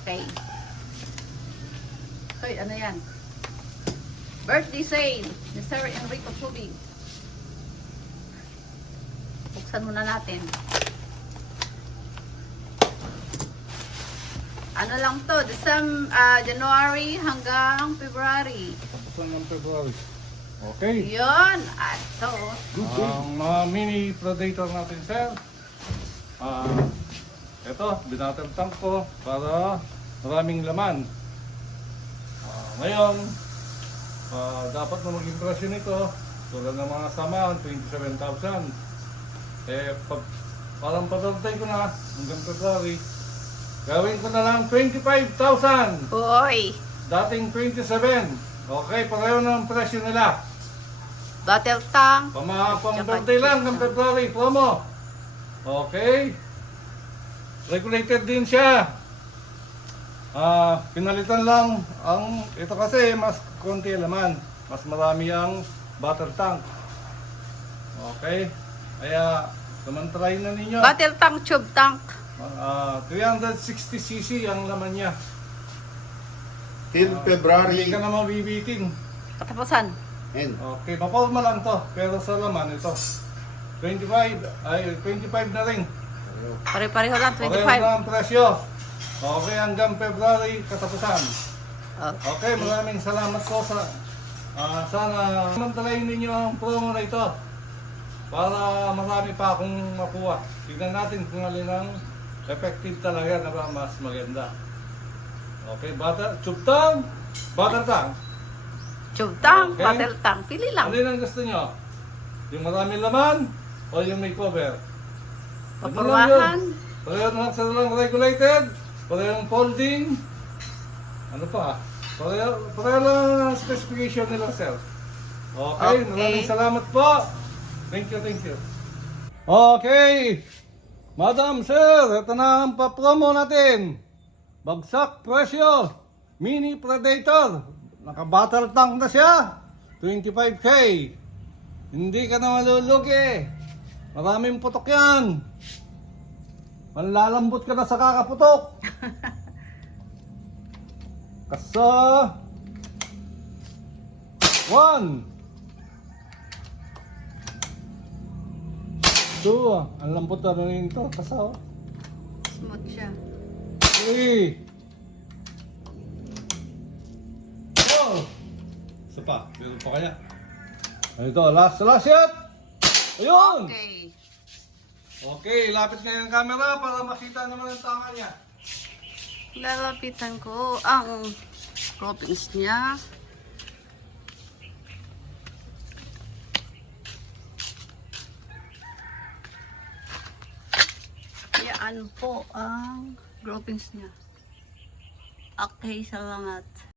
Okay. Hoy, ano yan? Birthday sale ni Sir Enrico Tubig. Buksan muna natin. Ano lang to? January hanggang February. Tapos ng February. Okay. Yun. At so, Ang mga mini predator natin, sir. Ito, binatter tank ko para maraming laman. Ngayon, dapat na maging presyo nito. Tulad ng mga samahan, 27,000. Parang padantay ko na hanggang February. Gawin ko na lang 25,000. boy. Dating 27. Okay, pareho ng presyo nila. Battle tank. Pang-birthday lang ng February, promo. Okay. Regulated din siya. Pinalitan lang ito kasi mas konti laman. Mas marami ang battle tank. Okay. Kaya, samantalahin na ninyo. Battle tank, tube tank. 360cc ang laman niya. Till February Hindi ka na mabibitin. Katapusan. end. Okay, maporma lang to. Pero sa laman ito. 25 na rin. Pare-pareho lang, Pareho 25. na ang presyo. Okay, hanggang February katapusan. Oh. Okay, maraming salamat po sa sana samantalahin ninyo ang promo na ito para marami pa akong makuha. Tignan natin kung alin ang effective talaga na mas maganda. Okay, tube tank, battle tank. Tube tank, Okay. battle tank. Pili lang. Alin ang gusto nyo? Yung maraming laman o yung may cover? Ano lang yun? Papurwahan. Pareho na lang regulated, parehong folding. Ano pa? Pareho lang ang specification nila, sir. Okay, Okay. maraming salamat po. Thank you, thank you. Okay, Madam, sir, ito na ang pa-promo natin. Bagsak presyo, mini predator. Naka-battle tank na siya. 25K. Hindi ka na malulugi. Maraming putok yan. Manlalambot ka na sa kakaputok. Kasa 1 2, ang lambot na rin ito. Kasa Smooth siya. 3 4 isa pa, meron pa kaya? Ito, last shot. Ayun! Okay. Okay, lapit na yung camera para makita naman ang tama niya. Lalapitan ko ang croppings niya. Yan po ang groupings niya. Okay, salamat.